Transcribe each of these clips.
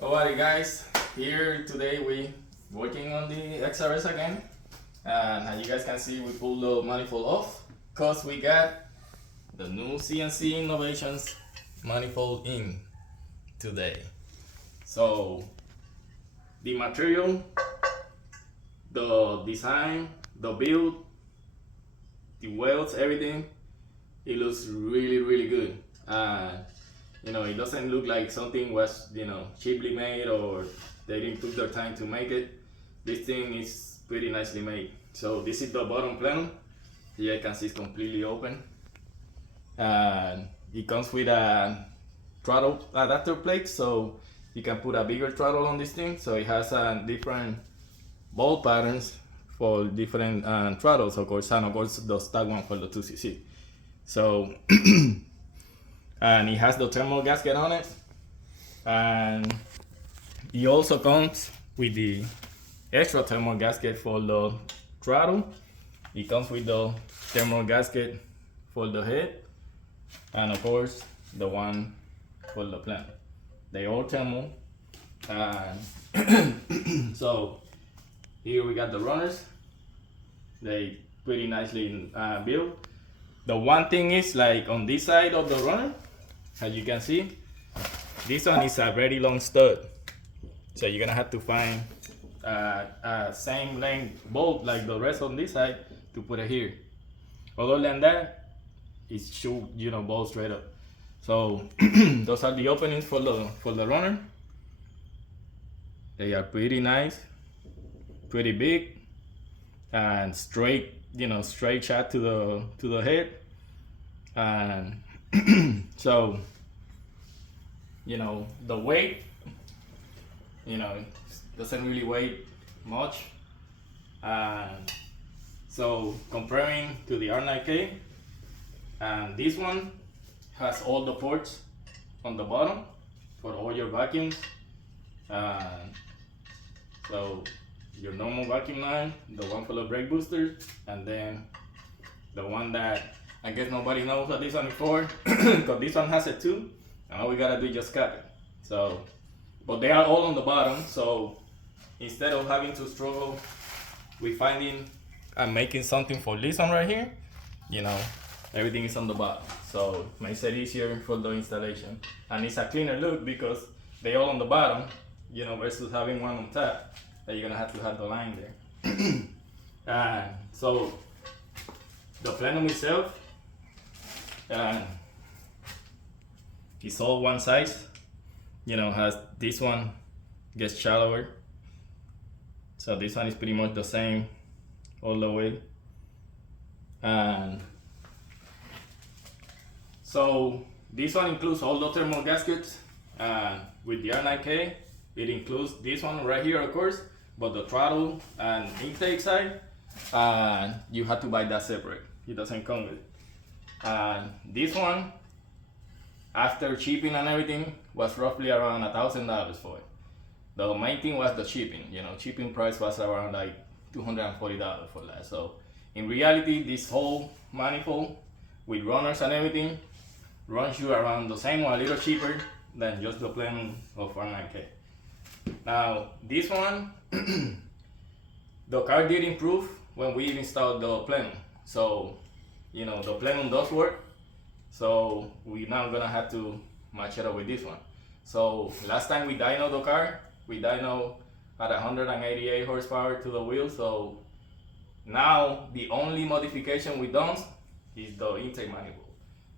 Alright guys, here today we working on the XRS again, and as you guys can see we pulled the manifold off because we got the new CNCinnovations manifold in today. So the material, the design, the build, the welds, everything, it looks really good. It doesn't look like something was cheaply made or they didn't took their time to make it. This thing is pretty nicely made. So this is the bottom plenum. Here you can see it's completely open, and it comes with a throttle adapter plate, so you can put a bigger throttle on this thing. So it has different bolt patterns for different throttles, of course, and of course the stock one for the 2cc. So and it has the thermal gasket on it, and it also comes with the extra thermal gasket for the throttle. It comes with the thermal gasket for the head, and of course the one for the plenum. They all thermal, and so here we got the runners. They pretty nicely built. The one thing is, like on this side of the runner, as you can see, this one is a very long stud, so you're gonna have to find a same length bolt like the rest on this side to put it here. Other than that, it should bolt straight up. So those are the openings for the runner. They are pretty nice, pretty big, and straight straight shot to the head. And so the weight doesn't really weigh much, and so comparing to the R9k, and this one has all the ports on the bottom for all your vacuums, so your normal vacuum line, the one for the brake booster, and then the one that I guess nobody knows what this one is for, because this one has it too, and all we gotta do is just cap it. So, but they are all on the bottom, so instead of having to struggle with finding and making something for this one right here, everything is on the bottom, so it makes it easier for the installation, and it's a cleaner look because they all on the bottom, versus having one on top that you're gonna have to have the line there. So the plenum itself, it's all one size. Has this one gets shallower, so this one is pretty much the same all the way. And so this one includes all the thermal gaskets, and with the R9k it includes this one right here, of course, but the throttle and intake side, you have to buy that separate. It doesn't come with it. And this one, after shipping and everything, was roughly around $1,000 for it. The main thing was the shipping. Shipping price was around like $240 for that. So in reality, this whole manifold with runners and everything runs you around the same or a little cheaper than just the plenum of R9k. Now this one, the car did improve when we installed the plenum. So the plenum does work, so we're now gonna have to match it up with this one. So last time we dynoed the car, we dynoed at 188 horsepower to the wheel. So now the only modification we done is the intake manifold.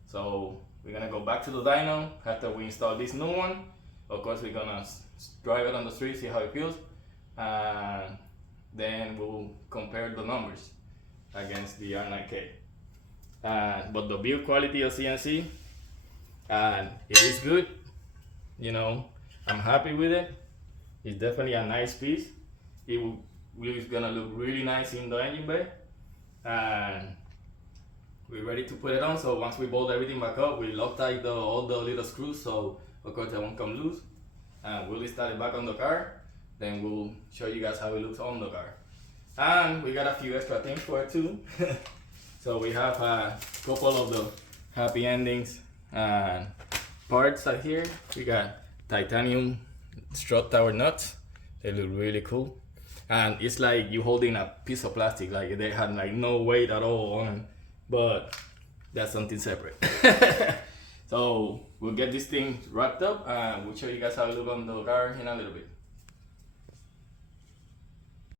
So we're gonna go back to the dyno after we install this new one. Of course, we're gonna drive it on the street, see how it feels, and then we'll compare the numbers against the R9k. But the build quality of CNC, it is good. I'm happy with it. It's definitely a nice piece. It's gonna look really nice in the engine bay, and we're ready to put it on. So once we bolt everything back up, we Loctite all the little screws, so of course they won't come loose, and we'll install it back on the car. Then we'll show you guys how it looks on the car, and we got a few extra things for it too. So we have a couple of the happy endings and parts out here. We got titanium strut tower nuts. They look really cool. And it's like you holding a piece of plastic, like they had like no weight at all on, but that's something separate. So we'll get this thing wrapped up and we'll show you guys how it look on the car in a little bit.